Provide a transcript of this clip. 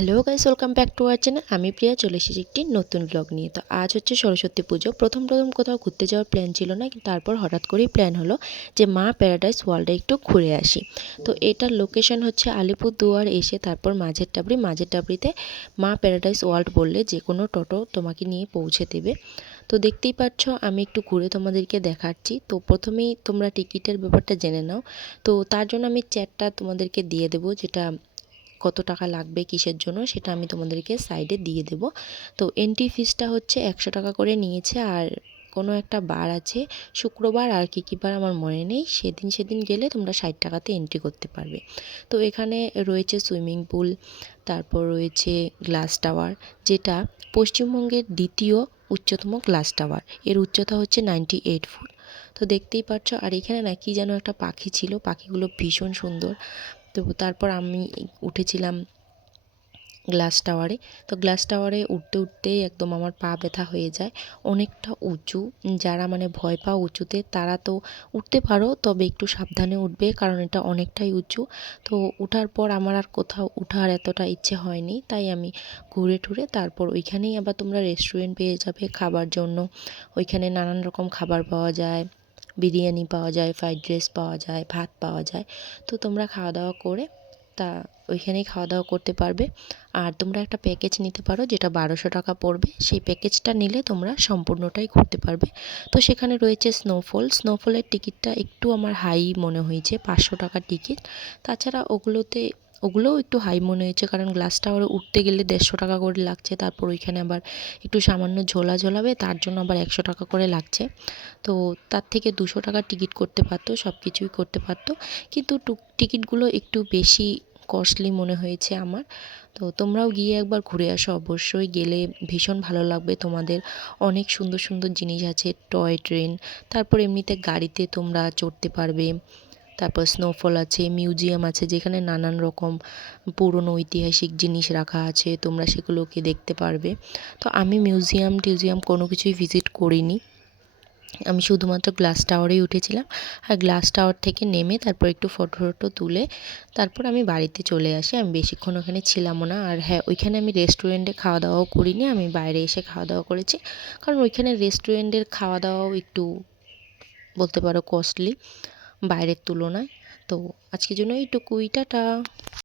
Hello guys, welcome back to our channel. আমি প্রিয়া চলে এসেছি একটি নতুন ব্লগ নিয়ে। তো আজ হচ্ছে সরস্বতী পুজো। প্রথম কোথাও ঘুরতে যাওয়ার প্ল্যান ছিল না, কিন্তু তারপর হঠাৎ করেই প্ল্যান হলো যে মা প্যারাডাইস ওয়ার্ল্ডে একটু ঘুরে আসি। তো এটার লোকেশন হচ্ছে আলিপুরদুয়ার এসে তারপর মাঝের টাবড়িতে মা প্যারাডাইস ওয়ার্ল্ড বললে যে কোনো টোটো তোমাকে নিয়ে পৌঁছে দেবে। তো দেখতেই পাচ্ছ আমি একটু ঘুরে তোমাদেরকে দেখাচ্ছি। তো প্রথমেই তোমরা টিকিটের ব্যাপারটা জেনে নাও। তো তার জন্য আমি চ্যাটটা তোমাদেরকে দিয়ে দেবো, যেটা কত টাকা লাগবে কিসের জন্য সেটা আমি তোমাদেরকে সাইডে দিয়ে দেব। তো এন্ট্রি ফিসটা হচ্ছে 100 টাকা করে নিয়েছে। আর কোনো একটা বার আছে শুক্রবার, আর কী বার আমার মনে নেই, সেদিন গেলে তোমরা 60 টাকাতে এন্ট্রি করতে পারবে। তো এখানে রয়েছে সুইমিং পুল, তারপর রয়েছে গ্লাস টাওয়ার, যেটা পশ্চিমবঙ্গের দ্বিতীয় উচ্চতম গ্লাস টাওয়ার। এর উচ্চতা হচ্ছে 98 ফুট। তো দেখতেই পাচ্ছ। আর এখানে না কি যেন একটা পাখি ছিল, পাখিগুলো ভীষণ সুন্দর। তো তারপর আমি উঠেছিলাম গ্লাস টাওয়ারে। তো গ্লাস টাওয়ারে উঠতেই একদম আমার পা ব্যথা হয়ে যায়, অনেকটা উঁচু। যারা ভয় পাও উঁচুতে তারা তো উঠতে পারো, তবে একটু সাবধানে উঠবে, কারণ এটা অনেকটাই উঁচু। তো ওঠার পর আমার আর কোথাও উঠার এতটা ইচ্ছে হয়নি, তাই আমি ঘুরে টুরে তারপর ওইখানেই আবার তোমরা রেস্টুরেন্ট পেয়ে যাবে খাবার জন্য। ওইখানে নানান রকম খাবার পাওয়া যায়, বিরিয়ানি পাওয়া যায়, ফ্রাইড রাইস পাওয়া যায়, ভাত পাওয়া যায়। তো তোমরা খাওয়া দাওয়া করে তা ওইখানেই খাওয়া দাওয়া করতে পারবে। আর তোমরা একটা প্যাকেজ নিতে পারো, যেটা 1200 টাকা পড়বে। সেই প্যাকেজটা নিলে তোমরা সম্পূর্ণটাই ঘুরতে পারবে। তো সেখানে রয়েছে স্নোফলের টিকিটটা একটু আমার হাই মনে হয়েছে, 500 টাকা টিকিট। তাছাড়া ওগুলোও একটু হাই মনে হয়েছে, কারণ গ্লাস টাওয়ারে উঠতে গেলে 150 টাকা করে লাগছে। তারপর ওইখানে আবার একটু সামান্য ঝোলাবে, তার জন্য আবার 100 টাকা করে লাগছে। তো তার থেকে 200 টাকার টিকিট করতে পারতো, সব কিছুই করতে পারতো, কিন্তু টিকিটগুলো একটু বেশি কস্টলি মনে হয়েছে আমার। তো তোমরাও গিয়ে একবার ঘুরে আসো, অবশ্যই গেলে ভীষণ ভালো লাগবে তোমাদের। অনেক সুন্দর সুন্দর জিনিস আছে, টয় ট্রেন, তারপর এমনিতে গাড়িতে তোমরা চড়তে পারবে। তারপর স্নোফল আছে, মিউজিয়াম আছে, যেখানে নানান রকম পুরনো ঐতিহাসিক জিনিস রাখা আছে, তোমরা সেগুলোকে দেখতে পারবে। তো আমি টিউজিয়াম কোনো কিছুই ভিজিট করিনি, আমি শুধুমাত্র গ্লাস টাওয়ারেই উঠেছিলাম। আর গ্লাস টাওয়ার থেকে নেমে তারপর একটু ফটো তুলে তারপর আমি বাড়িতে চলে আসি। আমি বেশিক্ষণ ওখানে ছিলামও না। আর হ্যাঁ, ওইখানে আমি রেস্টুরেন্টে খাওয়া দাওয়াও করিনি, আমি বাইরে এসে খাওয়া দাওয়া করেছি, কারণ ওইখানে রেস্টুরেন্টের খাওয়া দাওয়াও একটু বলতে পারো কস্টলি বাইরের তুলনায়। তো আজকের জন্য এইটুকুই, টাটা।